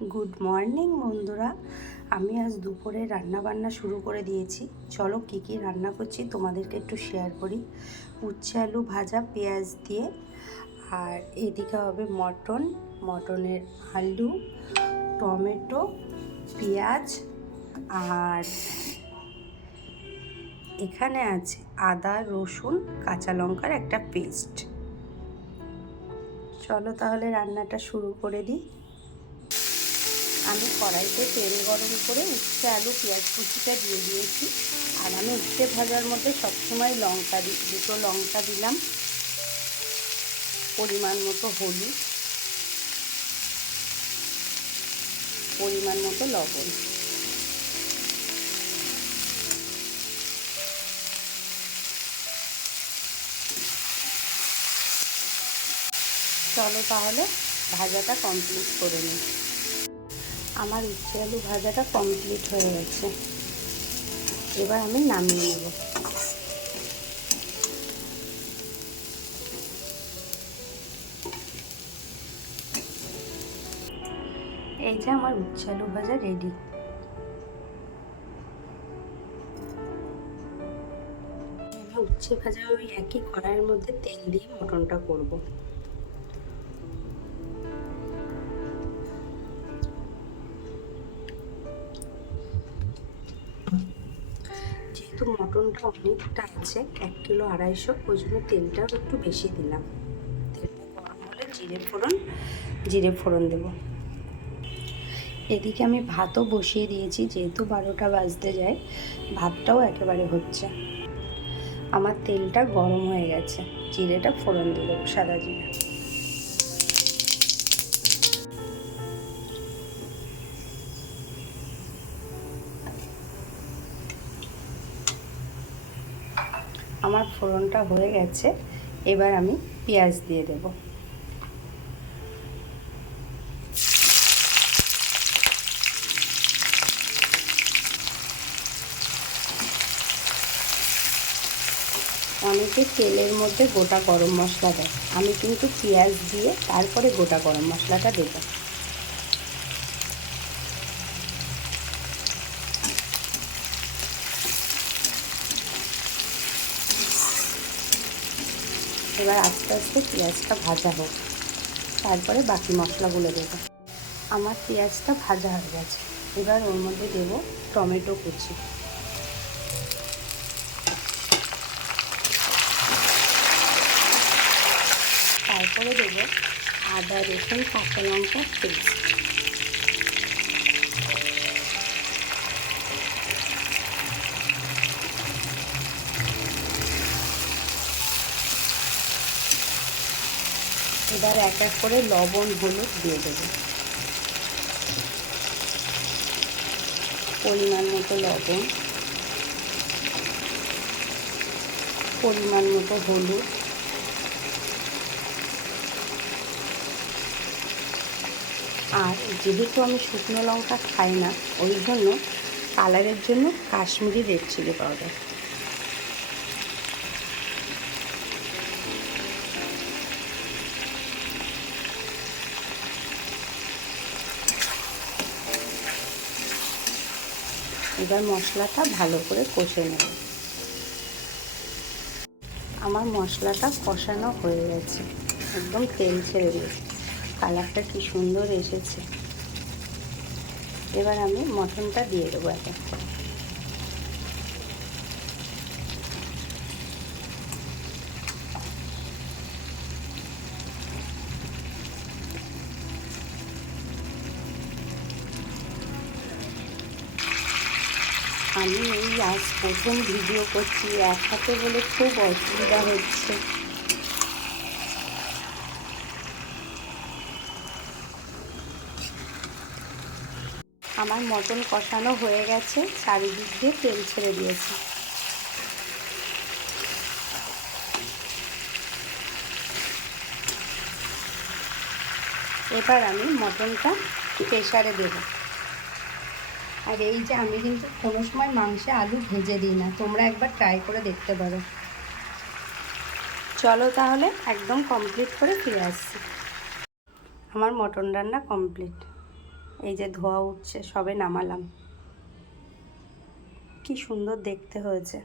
Good morning বন্ধুরা। আমি আজ দুপুরে রান্না বান্না শুরু করে দিয়েছি। চলো কী কী রান্না করছি তোমাদেরকে একটু শেয়ার করি। উচ্ছে আলু ভাজা, পেঁয়াজ দিয়ে, আর এদিকে হবে মটন, মটনের আলু, টমেটো, পেঁয়াজ, আর এখানে আছে আদা, রসুন, কাঁচা লঙ্কার একটা পেস্ট চলো তাহলে রান্নাটা শুরু করে দিই। আমি কড়াইতে তেল গরম করে উচ্ছে আলু, পেঁয়াজ কুচিটা দিয়ে দিয়েছি। আর আমি উচ্ছে ভাজার মধ্যে সবসময় লঙ্কা দিই দুটো লঙ্কা দিলাম। পরিমাণ মতো হলুদ। পরিমাণ মতো লবণ। চলো তাহলে ভাজাটা কমপ্লিট করে নিই। আমার উচ্ছে আলু ভাজাটা কমপ্লিট হয়ে গেছে। এবার আমি নামিয়ে নেব। এই যে আমার উচ্ছে আলু ভাজা রেডি উচ্ছে ভাজা ওই একই কড়াইয়ের মধ্যে তেল দিয়ে মটনটা করব। যেহেতু মটনটা অনেকটা আছে, এক কিলো আড়াইশো। ওই জন্য তেলটাও একটু বেশি দিলাম। তেলটা গরম হলে জিরে ফোড়ন জিরে ফোড়ন দেবো। এদিকে আমি ভাতও বসিয়ে দিয়েছি, যেহেতু বারোটা বাজতে যায়, ভাতটাও একেবারে হচ্ছে। আমার তেলটা গরম হয়ে গেছে, জিরেটা ফোড়ন দেবো, সাদা জিরে। আমার ফোড়নটা হয়ে গেছে, এবার আমি পেঁয়াজ দিয়ে দেব। অনেকে তেলের মধ্যে গোটা গরম মশলা দেয়। আমি কিন্তু পেঁয়াজ দিয়ে তারপরে গোটা গরম মশলাটা দেবো। এবার আস্তে আস্তে পেঁয়াজটা ভাজা হোক। তারপরে বাকি মশলাগুলো দেবো। আমার পেঁয়াজটা ভাজা হয়ে গেছে। এবার ওর মধ্যে দেবো টমেটো কুচি। তারপরে দেবো আদা, রসুন, কাঁচা লঙ্কা পেস্ট এবার এক এক করে লবণ, হলুদ দিয়ে দেবো। পরিমাণ মতো লবণ, পরিমাণ মতো হলুদ, আর যেহেতু আমি শুকনো লঙ্কা খাই না, ওই জন্য কালারের জন্য কাশ্মীরি রেড চিলি পাউডার এবার মশলাটা ভালো করে কষে নেব। আমার মশলাটা কষানো হয়ে গেছে। একদম তেল ছেড়ে দিয়েছে। কালারটা কি সুন্দর এসেছে। এবার আমি মটনটা দিয়ে দেবো একটা আমি এই আজ প্রথম ভিডিও করছি এক হাতে বলে খুব অসুবিধা হচ্ছে। আমার মটন কষানো হয়ে গেছে, চারিদিক দিয়ে তেল ছেড়ে দিয়েছি। এবার আমি মটনটা প্রেশারে দেবো। আর এই যে আমি কিন্তু কোনো সময় মাংসে আলু ভেজে দিই না। তোমরা একবার ট্রাই করে দেখতে পারো। চলো তাহলে একদম কমপ্লিট করে ফিরে আসছি। আমার মটন রান্না কমপ্লিট এই যে ধোয়া উঠছে, সবে নামালাম। কি সুন্দর দেখতে হয়েছে।